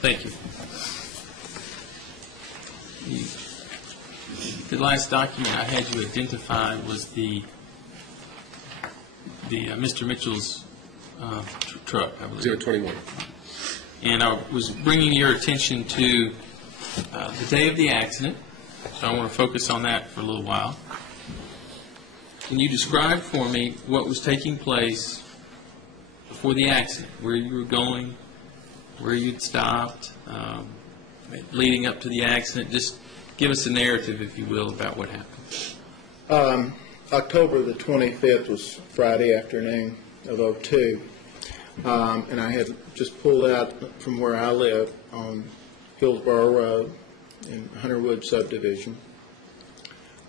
Thank you. The last document I had you identify was the Mr. Mitchell's truck, I believe. 021. And I was bringing your attention to the day of the accident, so I want to focus on that for a little while. Can you describe for me what was taking place before the accident, where you were going, where you'd stopped, leading up to the accident? Just give us a narrative, if you will, about what happened. October the 25th was Friday afternoon of '02, and I had just pulled out from where I live on Hillsborough Road in Hunterwood subdivision.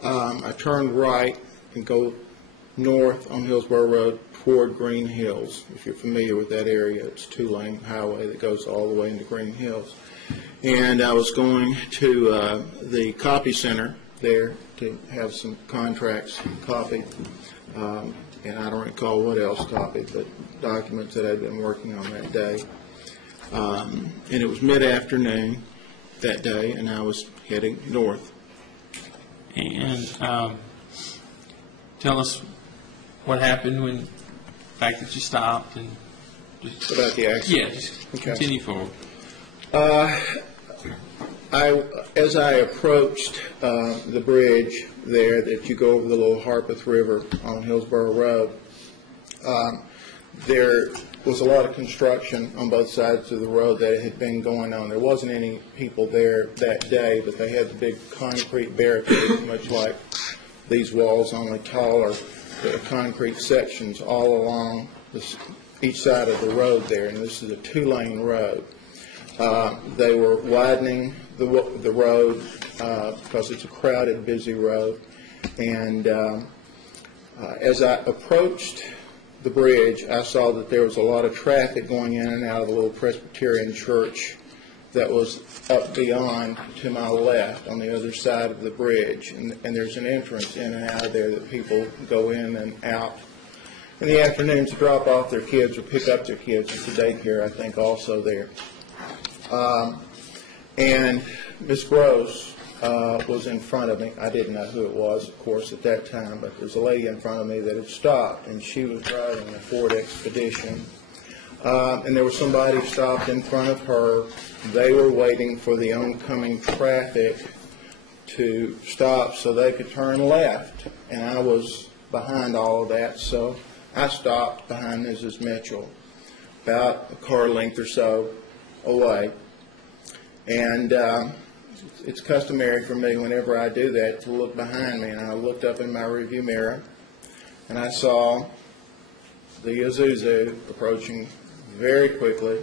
I turned right and go north on Hillsborough Road toward Green Hills. If you're familiar with that area, it's a two-lane highway that goes all the way into Green Hills. And I was going to the copy center there to have some contracts copied, and I don't recall what else copied, but documents that I'd been working on that day. And it was mid-afternoon that day, and I was heading north. And tell us what happened when, the fact that you stopped, and just About the accident? yeah, just Okay. continue forward. As I approached the bridge there that you go over the little Harpeth River on Hillsborough Road, there was a lot of construction on both sides of the road that had been going on. There wasn't any people there that day, but they had the big concrete barricades, much like these walls, only taller, the concrete sections all along each side of the road there, and this is a two-lane road. They were widening the road because it's a crowded, busy road. And as I approached the bridge, I saw that there was a lot of traffic going in and out of the little Presbyterian church that was up beyond to my left on the other side of the bridge. And there's an entrance in and out of there that people go in and out in the afternoons to drop off their kids or pick up their kids at the daycare, I think, also there. And Miss Gross was in front of me. I didn't know who it was, of course, at that time, but there's a lady in front of me that had stopped, and she was driving a Ford Expedition. And there was somebody stopped in front of her. They were waiting for the oncoming traffic to stop so they could turn left, and I was behind all of that, so I stopped behind Mrs. Mitchell, about a car length or so away. And it's customary for me whenever I do that to look behind me, and I looked up in my rearview mirror and I saw the Isuzu approaching very quickly.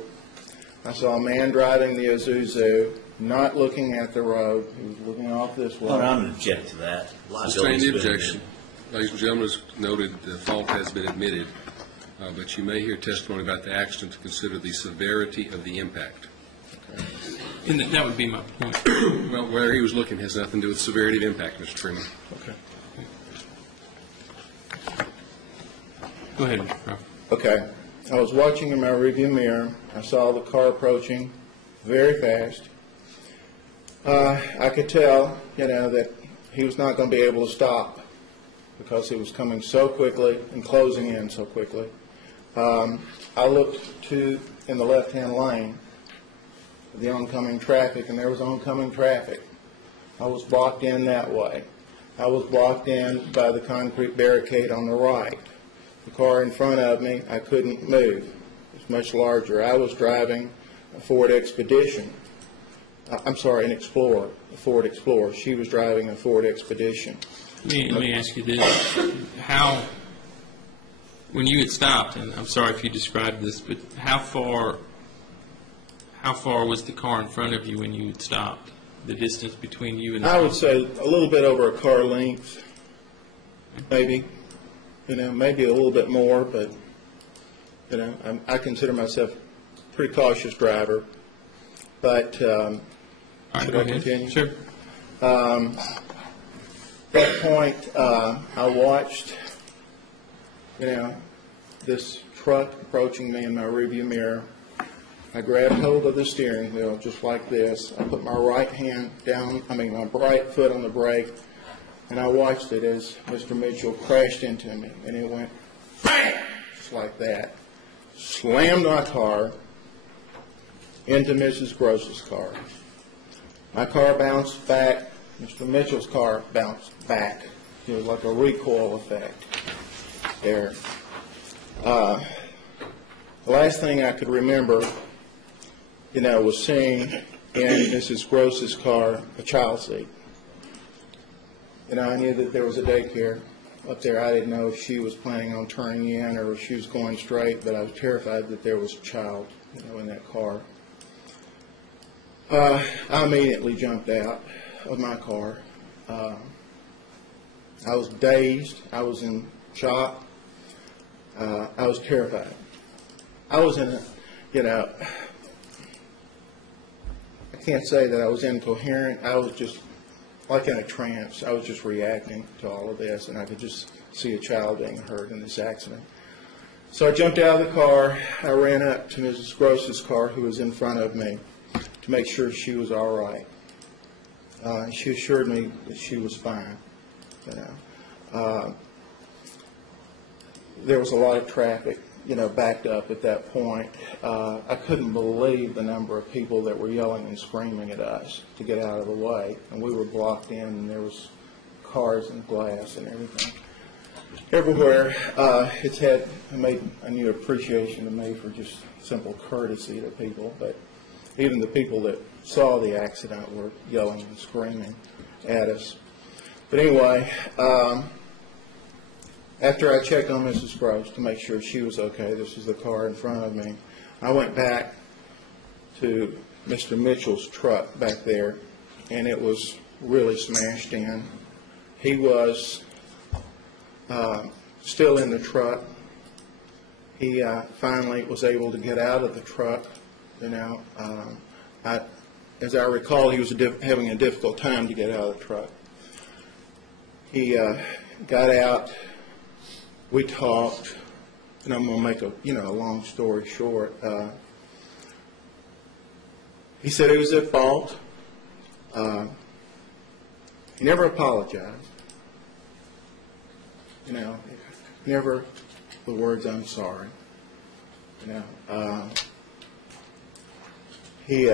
I saw a man driving the Isuzu, not looking at the road. He was looking off this way. Well, I'm going to object to that. Sustain the objection. Ladies and gentlemen, as noted, the fault has been admitted, but you may hear testimony about the accident to consider the severity of the impact. And that would be my point. Well, where he was looking has nothing to do with severity of impact, Mr. Freeman. Okay. Go ahead, Mr. Crowe. Okay. I was watching in my rearview mirror. I saw the car approaching very fast. I could tell, that he was not going to be able to stop because he was coming so quickly and closing in so quickly. I looked in the left-hand lane, the oncoming traffic, and there was oncoming traffic. I was blocked in that way. I was blocked in by the concrete barricade on the right. The car in front of me, I couldn't move. It's much larger. I was driving a Ford Expedition. An Explorer, a Ford Explorer. She was driving a Ford Expedition. Let me ask you this. When you had stopped, and I'm sorry if you described this, but how far was the car in front of you when you had stopped? The distance between you and the I would say a little bit over a car length, maybe. Maybe a little bit more, but, I consider myself a pretty cautious driver. But, All right, should go I ahead. continue? Sure. At that point, I watched, this truck approaching me in my rearview mirror I grabbed hold of the steering wheel just like this. I put my right foot on the brake, and I watched it as Mr. Mitchell crashed into me, and it went bang, just like that. Slammed my car into Mrs. Gross's car. My car bounced back. Mr. Mitchell's car bounced back. It was like a recoil effect there. The last thing I could remember, was seeing in Mrs. Gross's car a child seat. I knew that there was a daycare up there. I didn't know if she was planning on turning in or if she was going straight, but I was terrified that there was a child, in that car. I immediately jumped out of my car. I was dazed. I was in shock. I was terrified. I was in I can't say that I was incoherent. I was just like in a trance. I was just reacting to all of this, and I could just see a child being hurt in this accident. So I jumped out of the car. I ran up to Mrs. Gross's car, who was in front of me, to make sure she was all right. She assured me that she was fine. There was a lot of traffic, backed up at that point. I couldn't believe the number of people that were yelling and screaming at us to get out of the way. And we were blocked in, and there was cars and glass and everything. Everywhere, it's made a new appreciation to me for just simple courtesy to people. But even the people that saw the accident were yelling and screaming at us. But anyway, after I checked on Mrs. Gross to make sure she was okay, this is the car in front of me, I went back to Mr. Mitchell's truck back there, and it was really smashed in. He was still in the truck. He finally was able to get out of the truck. As I recall, he was having a difficult time to get out of the truck. He got out. We talked, and I'm going to make a long story short. He said he was at fault. He never apologized. Never the words "I'm sorry." We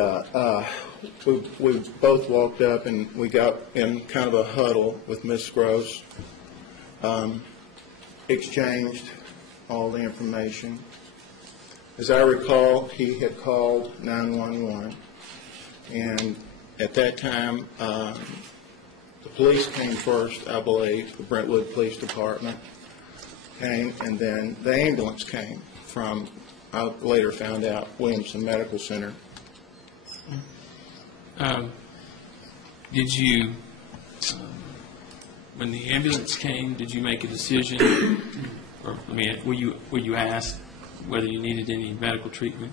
both walked up and we got in kind of a huddle with Miss Gross, exchanged all the information. As I recall, he had called 911, and at that time, the police came first, I believe. The Brentwood Police Department came, and then the ambulance came from, I later found out, Williamson Medical Center. Did you, when the ambulance came, did you make a decision, or were you asked whether you needed any medical treatment?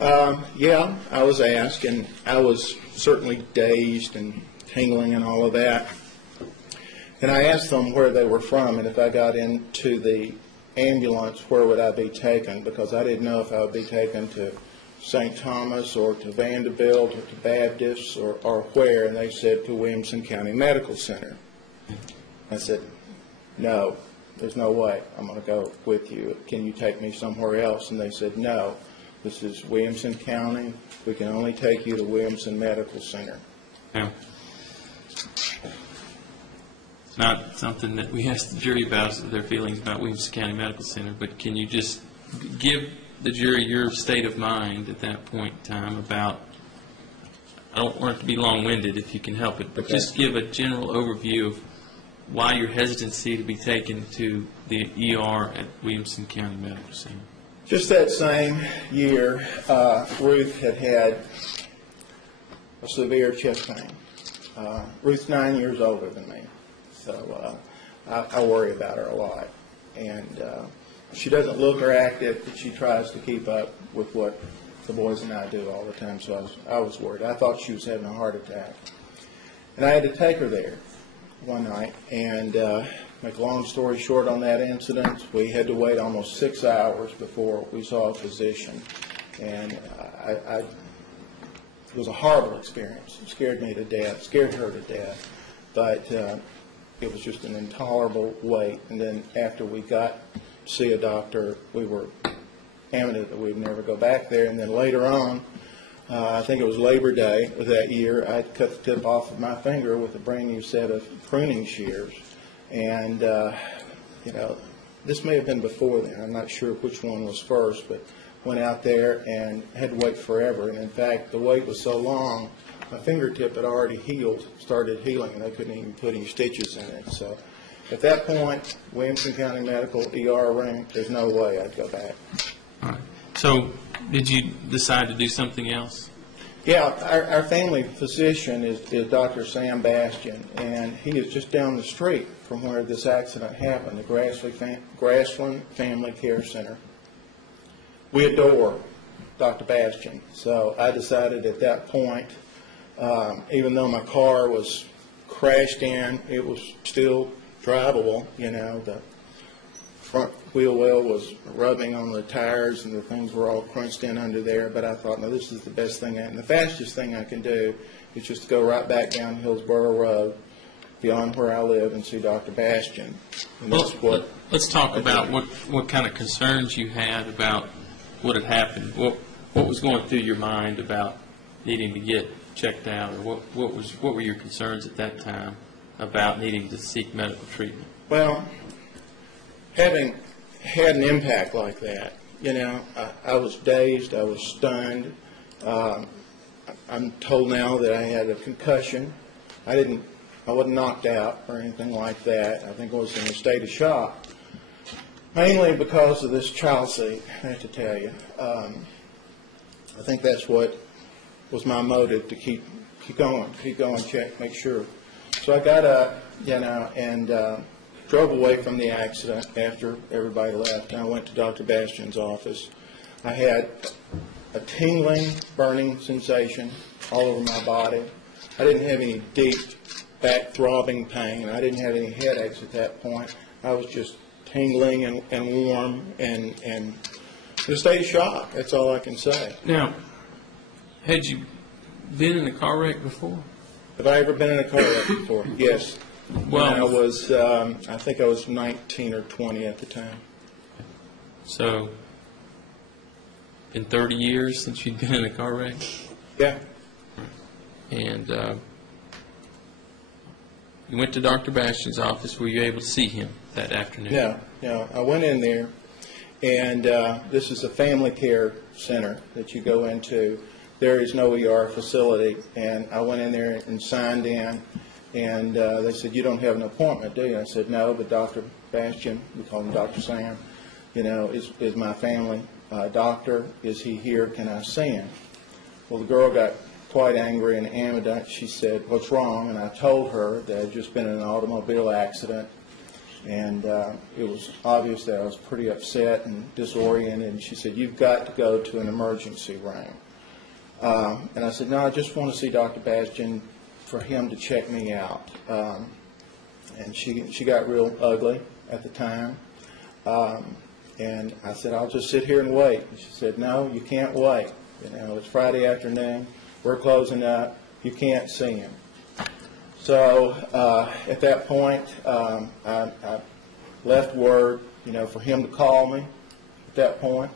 Yeah, I was asked, and I was certainly dazed and tingling and all of that. And I asked them where they were from, and if I got into the ambulance, where would I be taken? Because I didn't know if I would be taken to St. Thomas or to Vanderbilt or to Baptist or where, and they said to Williamson County Medical Center. I said, no, there's no way I'm going to go with you. Can you take me somewhere else? And they said, no, this is Williamson County. We can only take you to Williamson Medical Center. Yeah. It's not something that we ask the jury about, their feelings about Williamson County Medical Center, but can you just give the jury your state of mind at that point in time about, I don't want it to be long-winded if you can help it, but just give a general overview of why your hesitancy to be taken to the ER at Williamson County Medical Center. Just that same year, Ruth had a severe chest pain. Ruth's 9 years older than me, so I worry about her a lot. And she doesn't look or act it, but she tries to keep up with what the boys and I do all the time, so I was worried. I thought she was having a heart attack. And I had to take her there one night, and make a long story short on that incident, we had to wait almost 6 hours before we saw a physician. And it was a horrible experience. It scared me to death, scared her to death, but it was just an intolerable wait. And then after we got to see a doctor, we were adamant that we would never go back there. And then later on, I think it was Labor Day of that year, I cut the tip off of my finger with a brand new set of pruning shears. And, this may have been before then. I'm not sure which one was first, but went out there and had to wait forever. And in fact, the wait was so long, my fingertip had already started healing, and they couldn't even put any stitches in it. So at that point, Williamson County Medical, ER ring, there's no way I'd go back. All right. So did you decide to do something else? Yeah, our family physician is Dr. Sam Bastian, and he is just down the street from where this accident happened, the Grassland Family Care Center. We adore Dr. Bastian, so I decided at that point, even though my car was crashed in, it was still drivable. The front wheel well was rubbing on the tires and the things were all crunched in under there, but I thought, no, this is the best thing and the fastest thing I can do is just to go right back down Hillsborough Road beyond where I live and see Dr. Bastian. And that's what let's talk about what kind of concerns you had about what had happened. What was going through your mind about needing to get checked out, or what were your concerns at that time about needing to seek medical treatment? Well, having had an impact like that, I was dazed, I was stunned. I'm told now that I had a concussion. I wasn't knocked out or anything like that. I think I was in a state of shock, mainly because of this child seat, I have to tell you. I think that's what was my motive, to keep going, check, make sure. So I got up, and drove away from the accident after everybody left, and I went to Dr. Bastian's office. I had a tingling, burning sensation all over my body. I didn't have any deep back throbbing pain. I didn't have any headaches at that point. I was just tingling and warm and in a state of shock. That's all I can say. Now, had you been in a car wreck before? Have I ever been in a car wreck before? Yes. Well, when I was, I think I was 19 or 20 at the time. So, been 30 years since you'd been in a car wreck? Yeah. And you went to Dr. Bastian's office. Were you able to see him that afternoon? No. I went in there, and this is a family care center that you go into. There is no ER facility, and I went in there and signed in. And they said, you don't have an appointment, do you? I said, no, but Dr. Bastian, we call him Dr. Sam, is my family doctor. Is he here? Can I see him? Well, the girl got quite angry and ambivalent. She said, what's wrong? And I told her that I'd just been in an automobile accident, and it was obvious that I was pretty upset and disoriented. And she said, you've got to go to an emergency room. And I said, no, I just want to see Dr. Bastian for him to check me out. And she got real ugly at the time. And I said, I'll just sit here and wait. And she said, no, you can't wait. It's Friday afternoon. We're closing up. You can't see him. So at that point, I left word, for him to call me at that point,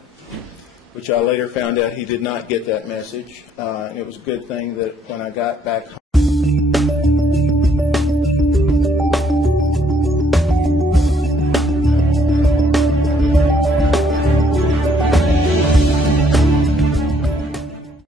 which I later found out he did not get that message. And it was a good thing that when I got back home,